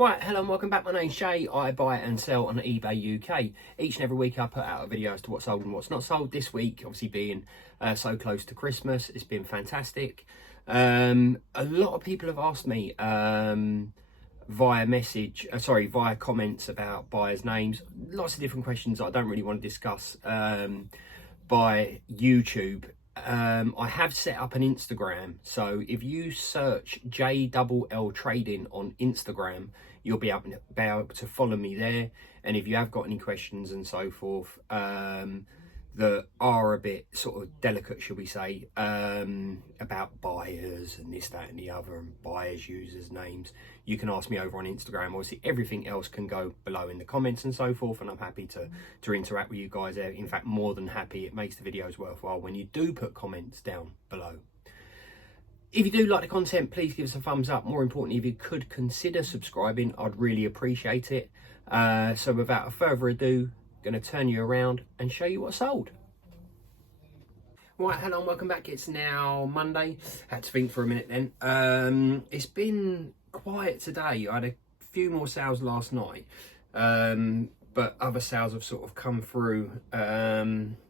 Right, hello and welcome back. My name's Shay. I buy and sell on eBay UK. Each and every week I put out a video as to what's sold and what's not sold. This week, obviously being so close to Christmas, it's been fantastic. A lot of people have asked me via comments about buyers' names. Lots of different questions that I don't really want to discuss by YouTube. I have set up an Instagram, so if you search JLL Trading on Instagram, you'll be able to follow me there. And if you have got any questions and so forth that are a bit sort of delicate, shall we say, about buyers and this, that and the other, and buyers, users, names, you can ask me over on Instagram. Obviously everything else can go below in the comments and so forth, and I'm happy to interact with you guys there. In fact, more than happy. It makes the videos worthwhile when you do put comments down below. If you do like the content, please give us a thumbs up. More importantly, if you could consider subscribing, I'd really appreciate it. So without further ado, going to turn you around and show you what's sold. Right, hello and welcome back. It's now Monday. Had to think for a minute then. It's been quiet today. I had a few more sales last night, but other sales have sort of come through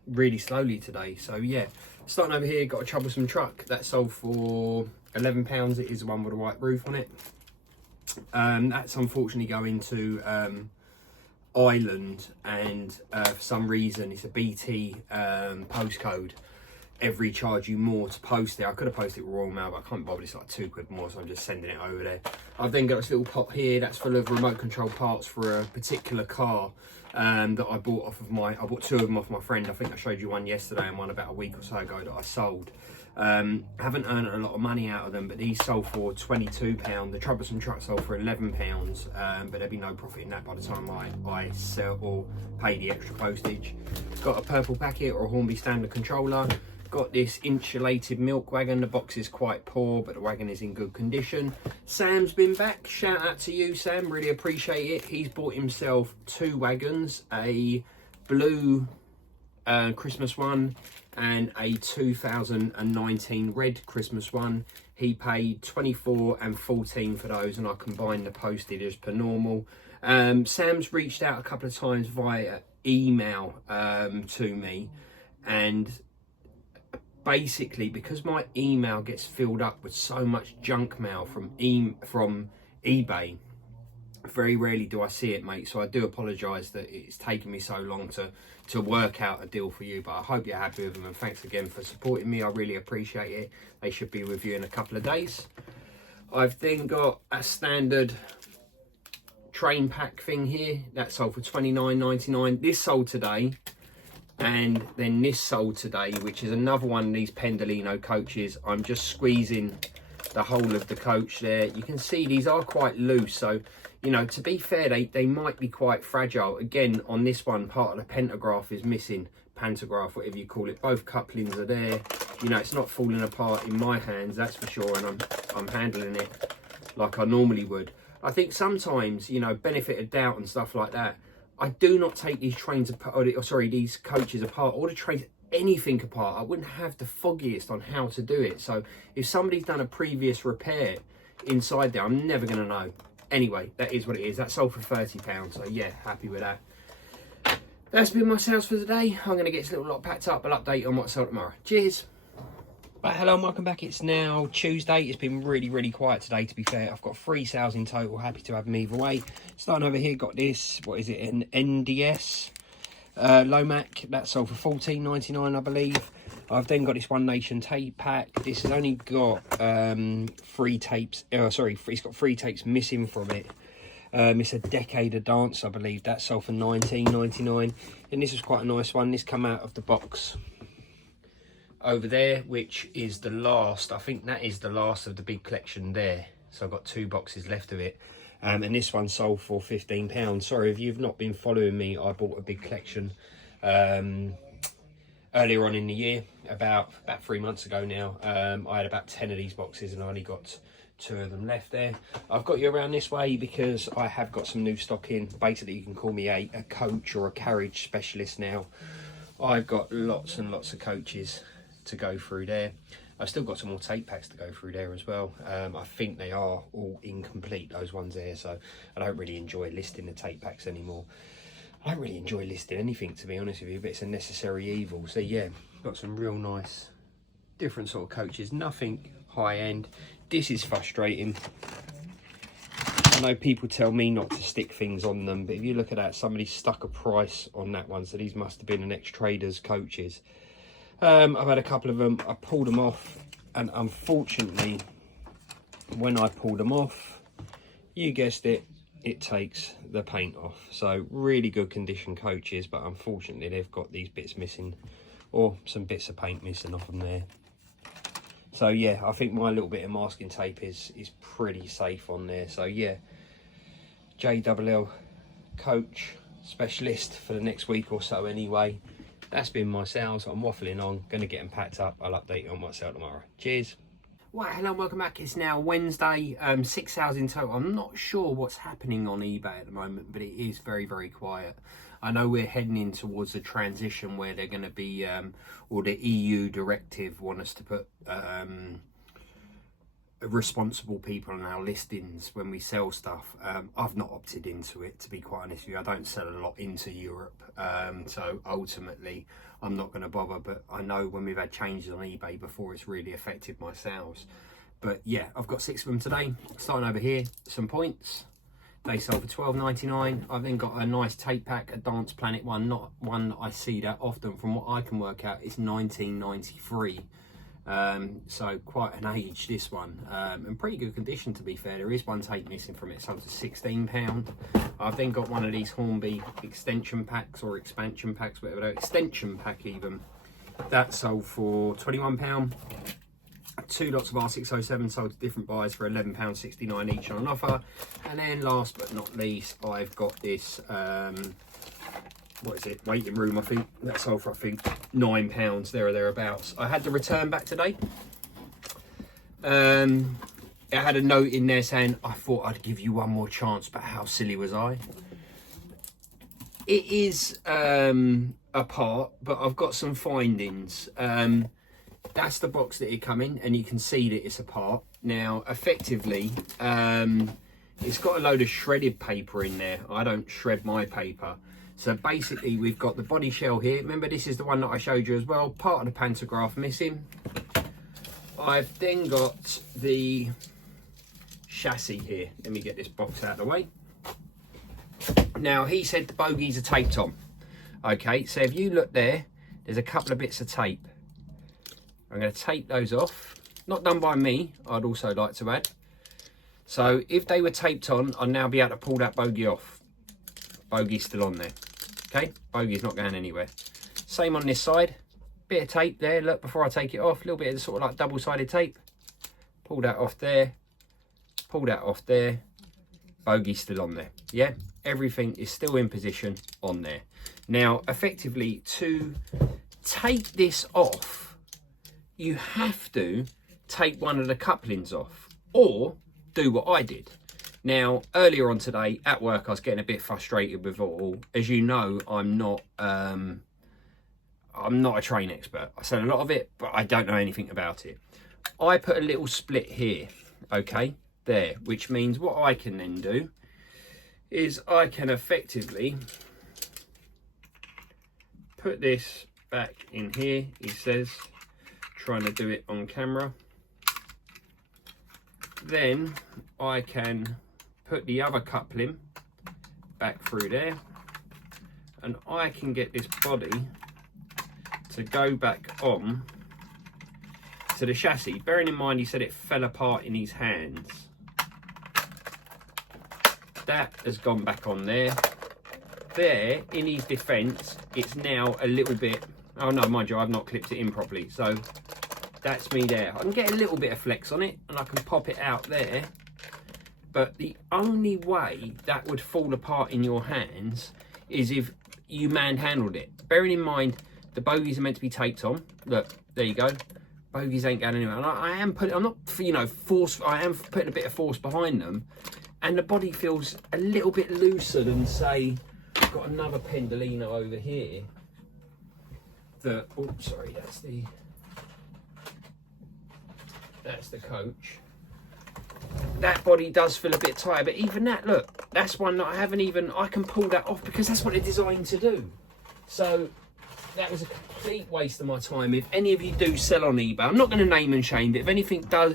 really slowly today. So yeah, starting over here, got a troublesome truck that sold for £11. It is the one with a white roof on it. That's unfortunately going to Ireland, and for some reason it's a BT postcode. Every charge you more to post there. I could have posted it with Royal Mail, but I can't bother. It's like £2 more, so I'm just sending it over there. I've then got this little pot here that's full of remote control parts for a particular car that I bought off of I bought two of them off my friend. I think I showed you one yesterday and one about a week or so ago that I sold. Haven't earned a lot of money out of them, but these sold for £22. The troublesome truck sold for £11, but there'd be no profit in that by the time I sell or pay the extra postage. Got a purple packet or a Hornby standard controller. Got this insulated milk wagon. The box is quite poor, but the wagon is in good condition. Sam's been back. Shout out to you, Sam. Really appreciate it. He's bought himself two wagons, a blue Christmas one and a 2019 red Christmas one. He paid 24 and 14 for those, and I combined the postage as per normal. Sam's reached out a couple of times via email to me, and basically because my email gets filled up with so much junk mail from eBay, very rarely do I see it, mate. So I do apologise that it's taken me so long to work out a deal for you, but I hope you're happy with them, and thanks again for supporting me. I really appreciate it. They should be with you in a couple of days. I've then got a standard train pack thing here that sold for £29.99. This sold today, and then this sold today, which is another one of these Pendolino coaches. I'm just squeezing the whole of the coach there. You can see these are quite loose, so you know, to be fair, they might be quite fragile. Again, on this one, part of the pentagraph is missing, pantograph, whatever you call it. Both couplings are there. You know, it's not falling apart in my hands, that's for sure, and I'm handling it like I normally would. I think sometimes, you know, benefit of doubt and stuff like that, I do not take these trains apart, these coaches apart, or the trains, anything apart. I wouldn't have the foggiest on how to do it. So if somebody's done a previous repair inside there, I'm never going to know. Anyway, that is what it is. That sold for £30, so yeah, happy with that. That's been my sales for today. I'm going to get this little lot packed up. I'll update you on what's sold tomorrow. Cheers. Right, hello and welcome back. It's now Tuesday. It's been really quiet today, to be fair. I've got 3 sales in total. Happy to have them either way. Starting over here, got this, what is it, an NDS Lomac. That sold for £14.99, I believe. I've then got this One Nation tape pack. This has only got 3 tapes. It's got 3 tapes missing from it. It's a Decade of Dance, I believe. That sold for £19.99. And this was quite a nice one. This come out of the box over there, which is the last. I think that is the last of the big collection there. So I've got 2 boxes left of it. And this one sold for £15. Sorry, if you've not been following me, I bought a big collection earlier on in the year, about 3 months ago now. I had about 10 of these boxes and I only got 2 of them left there. I've got you around this way because I have got some new stock in. Basically, you can call me a coach or a carriage specialist now. I've got lots and lots of coaches to go through there. I've still got some more tape packs to go through there as well. I think they are all incomplete, those ones there, so I don't really enjoy listing the tape packs anymore. I don't really enjoy listing anything, to be honest with you, but it's a necessary evil. So yeah, got some real nice different sort of coaches, nothing high end. This is frustrating. I know people tell me not to stick things on them, but if you look at that, somebody stuck a price on that one, so these must have been an ex-traders coaches. I've had a couple of them, I pulled them off, and unfortunately, when I pulled them off, you guessed it, it takes the paint off. So really good condition coaches, but unfortunately they've got these bits missing, or some bits of paint missing off them there. So yeah, I think my little bit of masking tape is pretty safe on there. So yeah, JLL coach specialist for the next week or so anyway. That's been my sales. I'm waffling on, going to get them packed up. I'll update you on my sale tomorrow. Cheers. Right, hello, welcome back. It's now Wednesday, 6 hours in total. I'm not sure what's happening on eBay at the moment, but it is very, very quiet. I know we're heading in towards a transition where they're going to be, or the EU directive want us to put responsible people on our listings when we sell stuff. I've not opted into it, to be quite honest with you. I don't sell a lot into Europe, so ultimately I'm not going to bother, but I know when we've had changes on eBay before, it's really affected my sales. But yeah, I've got 6 of them today. Starting over here, some points. They sold for $12.99. I've then got a nice tape pack, a Dance Planet one, not one that I see that often. From what I can work out, it's $19.93. So quite an age, this one, and pretty good condition, to be fair. There is one tape missing from it, sold for £16. I've then got one of these Hornby extension packs, or expansion packs, whatever they're, extension pack even, that sold for £21. 2 lots of R607 sold to different buyers for £11.69 each on an offer. And then last but not least, I've got this what is it, waiting room, I think that sold for, I think, £9 there or thereabouts. I had the return back today. It had a note in there saying, I thought I'd give you one more chance, but how silly was I? It is a part, but I've got some findings. That's the box that it come in, and you can see that it's a part. Now effectively, it's got a load of shredded paper in there. I don't shred my paper. So basically we've got the body shell here. Remember, this is the one that I showed you as well. Part of the pantograph missing. I've then got the chassis here. Let me get this box out of the way. Now, he said the bogies are taped on. Okay, so if you look there, there's a couple of bits of tape. I'm going to tape those off. Not done by me, I'd also like to add. So if they were taped on, I'd now be able to pull that bogie off. Bogey's still on there. Okay, bogey's not going anywhere. Same on this side. Bit of tape there, look, before I take it off. A little bit of sort of like double-sided tape. Pull that off there. Pull that off there. Bogey's still on there. Yeah, everything is still in position on there. Now, effectively, to take this off, you have to take one of the couplings off, or do what I did. Now, earlier on today at work, I was getting a bit frustrated with it all. As you know, I'm not a train expert. I sell a lot of it, but I don't know anything about it. I put a little split here, okay, there, which means what I can then do is I can effectively put this back in here. He says, trying to do it on camera. Then I can put the other coupling back through there, and I can get this body to go back on to the chassis. Bearing in mind, he said it fell apart in his hands. That has gone back on there. There, in his defence, it's now a little bit, oh no, mind you, I've not clipped it in properly, so that's me there. I can get a little bit of flex on it, and I can pop it out there. But the only way that would fall apart in your hands is if you manhandled it. Bearing in mind, the bogies are meant to be taped on. Look, there you go. Bogies ain't going anywhere. And I am putting, I'm not, you know, I am putting a bit of force behind them. And the body feels a little bit looser than, say, I've got another Pendolino over here. Oh, sorry, that's the... That's the coach. That body does feel a bit tight, but even that, look, that's one that I can pull that off because that's what they're designed to do. So that was a complete waste of my time. If any of you do sell on eBay, I'm not going to name and shame, but if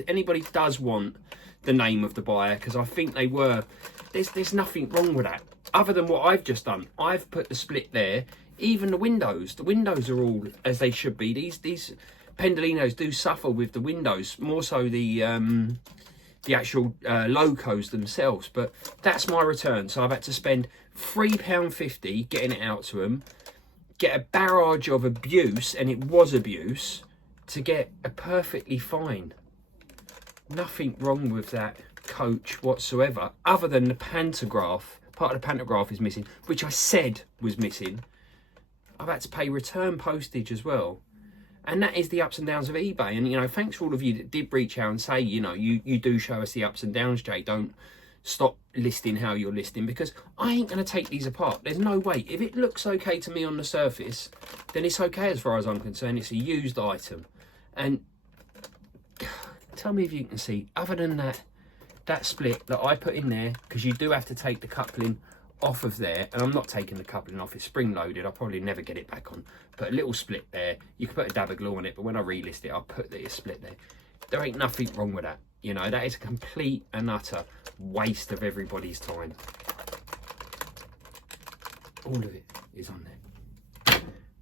anybody does want the name of the buyer, because I think they were, there's nothing wrong with that other than what I've just done. I've put the split there. Even the windows are all as they should be. These Pendolinos do suffer with the windows, more so the actual locos themselves, but that's my return. So I've had to spend £3.50 getting it out to them, get a barrage of abuse, and it was abuse, to get a perfectly fine. Nothing wrong with that coach whatsoever, other than the pantograph. Part of the pantograph is missing, which I said was missing. I've had to pay return postage as well. And that is the ups and downs of eBay. And, you know, thanks for all of you that did reach out and say, you know, you do show us the ups and downs, Jay. Don't stop listing how you're listing, because I ain't going to take these apart. There's no way. If it looks okay to me on the surface, then it's okay as far as I'm concerned. It's a used item. And tell me if you can see, other than that split that I put in there, because you do have to take the coupling off of there, and I'm not taking the coupling off, it's spring loaded, I'll probably never get it back on. Put a little split there, you can put a dab of glue on it, but when I relist it, I'll put the split there. There ain't nothing wrong with that. You know, that is a complete and utter waste of everybody's time. All of it is on there.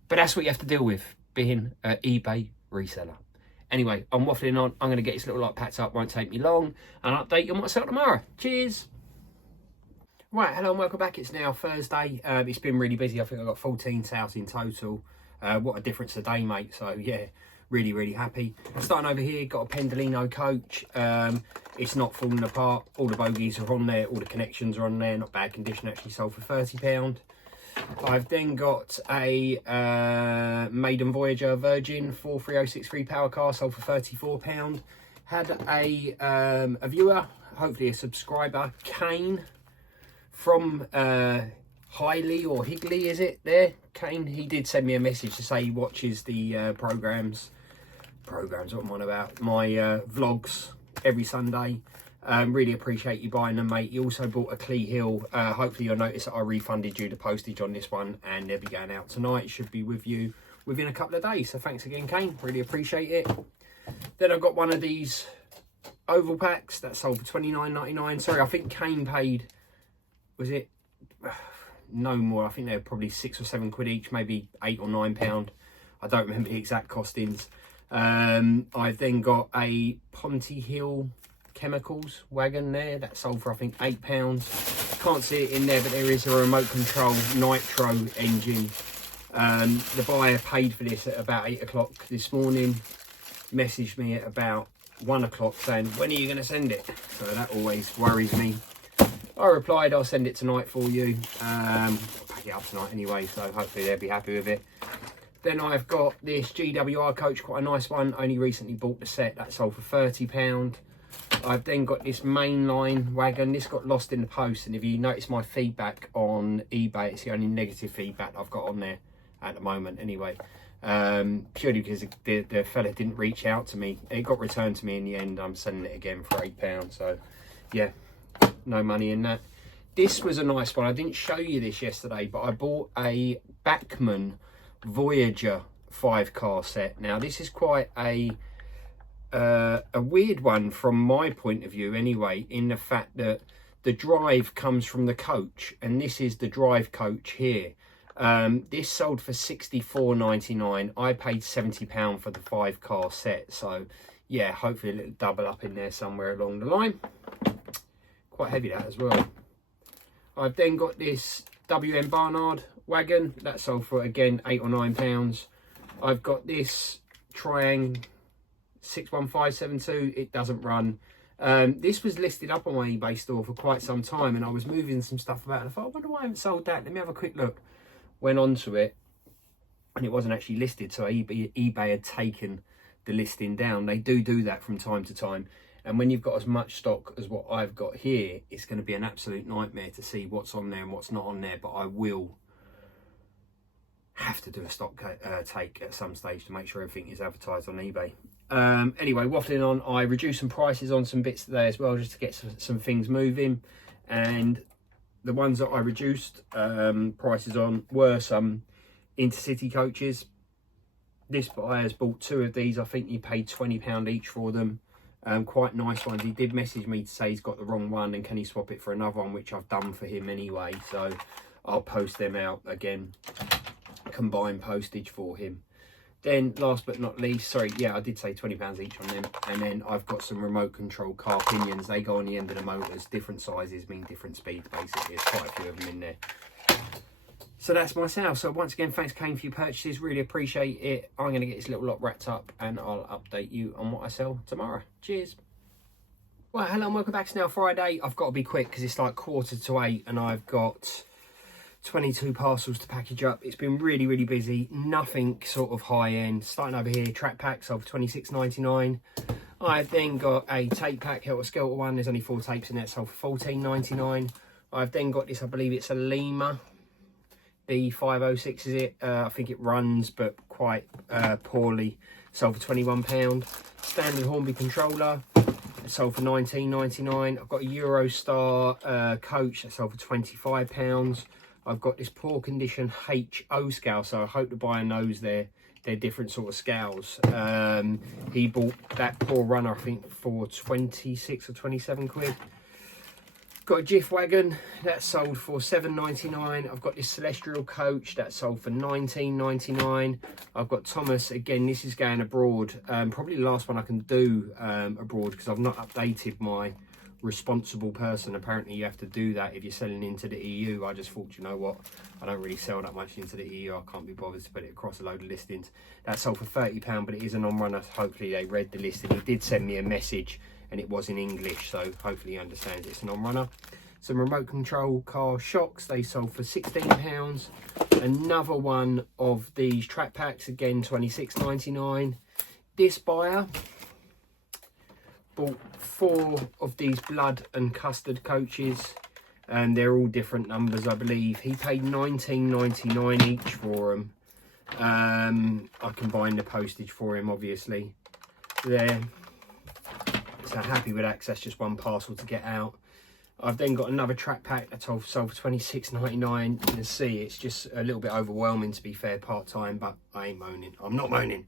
But that's what you have to deal with being an eBay reseller. Anyway, I'm waffling on. I'm going to get this little lot packed up, won't take me long, and I'll update you on what I sell tomorrow. Cheers. Right, hello and welcome back. It's now Thursday. It's been really busy. I think I've got 14 sales in total. What a difference a day, mate. So yeah, really, really happy. Starting over here, got a Pendolino coach. It's not falling apart. All the bogies are on there. All the connections are on there. Not bad condition. Actually sold for £30. I've then got a Maiden Voyager Virgin 43063 power car, sold for £34. Had a viewer, hopefully a subscriber, Kane, from Highly or Higley, is it there? Kane, he did send me a message to say he watches the programs, what I'm on about, my vlogs every Sunday. Really appreciate you buying them, mate. You also bought a Clee Hill. Hopefully you'll notice that I refunded you the postage on this one, and they'll be going out tonight. It should be with you within a couple of days. So thanks again, Kane. Really appreciate it. Then I've got one of these oval packs that sold for $29.99. Sorry, I think Kane paid, was it? No more. I think they're probably £6 or £7 each, maybe £8 or £9. I don't remember the exact costings. I've then got a Ponty Hill Chemicals wagon there that sold for I think £8. Can't see it in there, but there is a remote control nitro engine. The buyer paid for this at about 8 o'clock this morning, messaged me at about 1 o'clock saying, when are you going to send it? So that always worries me. I replied, I'll send it tonight for you. I'll pack it up tonight anyway, so hopefully they'll be happy with it. Then I've got this GWR coach, quite a nice one. Only recently bought the set, that sold for £30. I've then got this mainline wagon. This got lost in the post, and if you notice my feedback on eBay, it's the only negative feedback I've got on there at the moment anyway. Purely because the fella didn't reach out to me. It got returned to me in the end. I'm selling it again for £8. So yeah, no money in that. This was a nice one. I didn't show you this yesterday, but I bought a Bachmann Voyager 5-car set. Now this is quite a weird one from my point of view anyway, in the fact that the drive comes from the coach, and this is the drive coach here. This sold for $64.99. I paid £70 for the 5-car set, so yeah, hopefully a little double up in there somewhere along the line. Quite heavy that as well. I've then got this WM Barnard wagon that sold for again £8 or £9. I've got this Triang 61572. It doesn't run. This was listed up on my eBay store for quite some time, and I was moving some stuff about, and I thought, I wonder why I haven't sold that. Let me have a quick look. Went onto it, and it wasn't actually listed, so eBay had taken the listing down. They do that from time to time, and when you've got as much stock as what I've got here, it's going to be an absolute nightmare to see what's on there and what's not on there. But I will have to do a stock take at some stage to make sure everything is advertised on eBay. Anyway, waffling on, I reduced some prices on some bits today as well, just to get some things moving. And the ones that I reduced prices on were some intercity coaches. This buyer's bought 2 of these. I think he paid £20 each for them. Quite nice ones. He did message me to say he's got the wrong one and can he swap it for another one, which I've done for him anyway. So I'll post them out again, combined postage for him. Then last but not least, sorry, yeah, I did say £20 each on them. And then I've got some remote control car pinions. They go on the end of the motors. Different sizes mean different speeds, basically. There's quite a few of them in there. So that's my sale. So once again, thanks Kane for your purchases. Really appreciate it. I'm going to get this little lot wrapped up and I'll update you on what I sell tomorrow. Cheers. Well, hello and welcome back. It's now Friday. I've got to be quick because it's like 7:45 and I've got 22 parcels to package up. It's been really, really busy. Nothing sort of high end. Starting over here, track pack sold for $26.99. I've then got a tape pack, Helter Skelter one. There's only 4 tapes in there, sold for $14.99. I've then got this, I believe it's a Lima. B506 is it? I think it runs, but quite poorly. Sold for £21. Standard Hornby controller. Sold for $19.99. I've got a Eurostar coach that sold for £25. I've got this poor condition HO scale, so I hope the buyer knows they're different sort of scales. He bought that poor runner, I think, for 26 or 27 quid. Got a Jiff wagon that sold for $7.99. I've got this Celestial coach that sold for $19.99. I've got Thomas, again, this is going abroad. Probably the last one I can do abroad because I've not updated my responsible person. Apparently you have to do that if you're selling into the EU. I just thought, you know what, I don't really sell that much into the EU. I can't be bothered to put it across a load of listings. That sold for £30, but it is an on-runner. Hopefully they read the listing. He did send me a message and it was in English, so hopefully he understands it's an on-runner. Some remote control car shocks, they sold for £16. Another one of these track packs, again $26.99. This buyer bought 4 of these blood and custard coaches, and they're all different numbers, I believe. He paid $19.99 each for them. I combined the postage for him, obviously. There. So happy with that because that's just one parcel to get out. I've then got another track pack that sold for $26.99. You can see it's just a little bit overwhelming, to be fair, part-time, but I ain't moaning. I'm not moaning.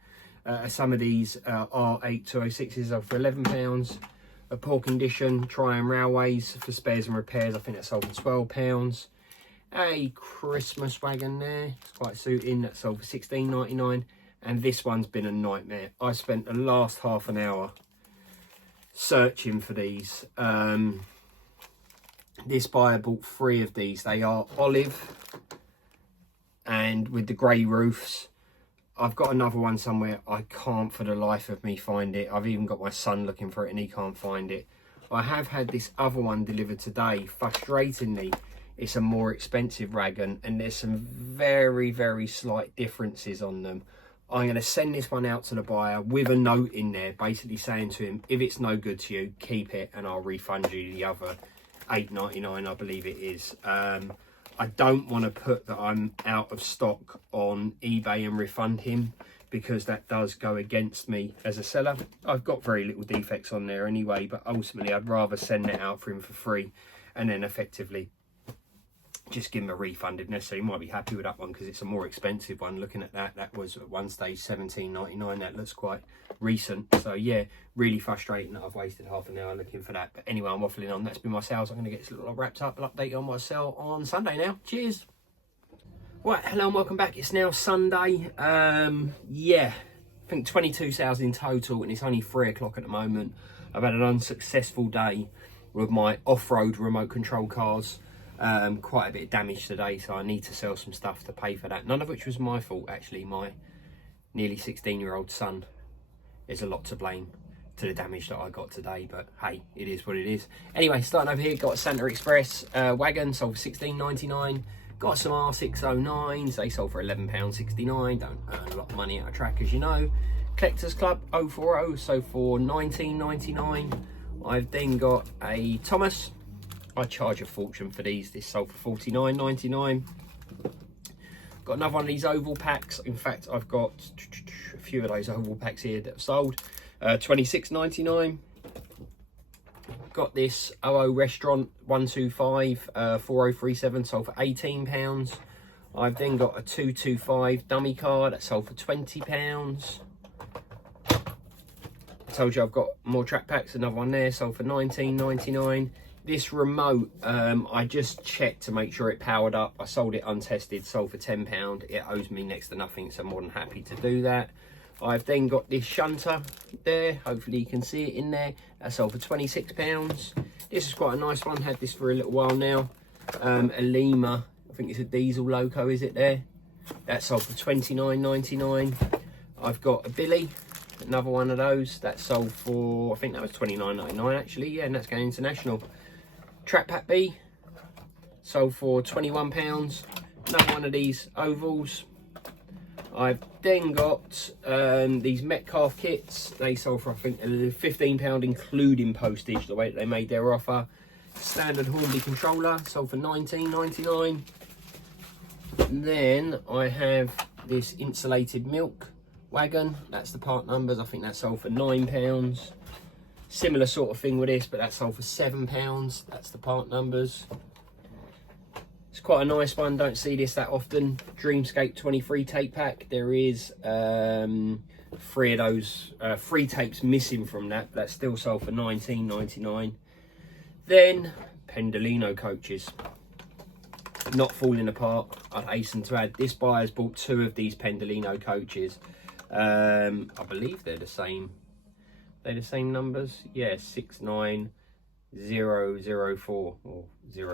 Some of these R8206s are for £11. A poor condition Triumph Railways for spares and repairs, I think that sold for £12. A Christmas wagon there, it's quite suiting, that sold for $16.99. And this one's been a nightmare. I spent the last half an hour searching for these. This buyer bought 3 of these. They are olive and with the grey roofs. I've got another one somewhere. I can't for the life of me find it. I've even got my son looking for it and he can't find it. I have had this other one delivered today. Frustratingly, it's a more expensive wagon and there's some very, very slight differences on them. I'm going to send this one out to the buyer with a note in there, basically saying to him, if it's no good to you, keep it and I'll refund you the other $8.99, I believe it is. I don't want to put that I'm out of stock on eBay and refund him because that does go against me as a seller. I've got very little defects on there anyway, but ultimately I'd rather send it out for him for free and then effectively just give him a refund if necessary. He might be happy with that one because it's a more expensive one. Looking at that, that was at one stage $17.99. That looks quite recent. So yeah, really frustrating that I've wasted half an hour looking for that. But anyway, I'm waffling on. That's been my sales. I'm going to get this little wrapped up. I'll update you on my sale on Sunday now. Cheers. Right, hello and welcome back. It's now Sunday. Yeah, I think 22 sales in total and it's only 3 o'clock at the moment. I've had an unsuccessful day with my off-road remote control cars. Quite a bit of damage today, so I need to sell some stuff to pay for that, none of which was my fault actually. My nearly 16-year-old son is a lot to blame to the damage that I got today, but hey, it is what it is. Anyway, starting over here, got a Santa Express wagon, sold for $16.99. Got some R609s, they sold for £11.69. Don't earn a lot of money out of track, as you know. Collectors Club 040, so for $19.99. I've then got a Thomas. I charge a fortune for these. This sold for $49.99. Got another one of these oval packs. In fact, I've got a few of those oval packs here that have sold. $26.99. Got this OO Restaurant 125 4037, sold for £18. I've then got a 225 dummy car that sold for £20. I told you I've got more track packs, another one there, sold for $19.99. This remote, I just checked to make sure it powered up. I sold it untested, sold for £10. It owes me next to nothing, so I'm more than happy to do that. I've then got this shunter there, hopefully you can see it in there. That sold for £26. This is quite a nice one, had this for a little while now. A Lima, I think it's a diesel loco, is it there? That sold for $29.99. I've got a Billy, another one of those, that sold for, I think that was $29.99 actually, yeah, and that's going international. Track Pack B, sold for £21. Another one of these ovals. I've then got these Metcalf kits. They sold for, I think, £15, including postage, the way that they made their offer. Standard Hornby controller, sold for $19.99. Then I have this insulated milk wagon. That's the part numbers. I think that sold for £9. Similar sort of thing with this, but that sold for £7. That's the part numbers. It's quite a nice one, don't see this that often. Dreamscape 23 tape pack. There is 3 of those, 3 tapes missing from that. That still sold for $19.99. Then Pendolino coaches. Not falling apart. I'd hasten to add, this buyer's bought 2 of these Pendolino coaches. I believe they're the same. They're the same numbers. Yeah, 69004 or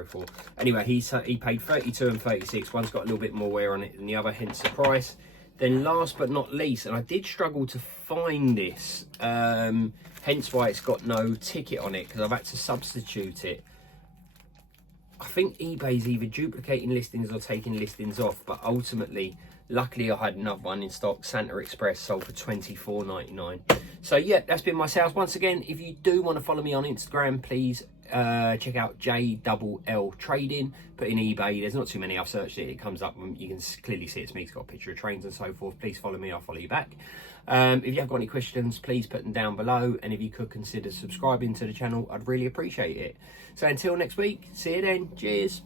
04. Anyway, he paid 32 and 36. One's got a little bit more wear on it than the other, hence the price. Then last but not least, and I did struggle to find this, hence why it's got no ticket on it, because I've had to substitute it. I think eBay's either duplicating listings or taking listings off, but ultimately, luckily I had another one in stock. Santa Express sold for $24.99. So yeah, that's been my sales. Once again, if you do want to follow me on Instagram, please check out JLL Trading. Put in eBay, there's not too many, I've searched it, it comes up, and you can clearly see it's me. It's got a picture of trains and so forth. Please follow me, I'll follow you back. If you have got any questions, please put them down below, and if you could consider subscribing to the channel, I'd really appreciate it. So until next week, see you then, cheers.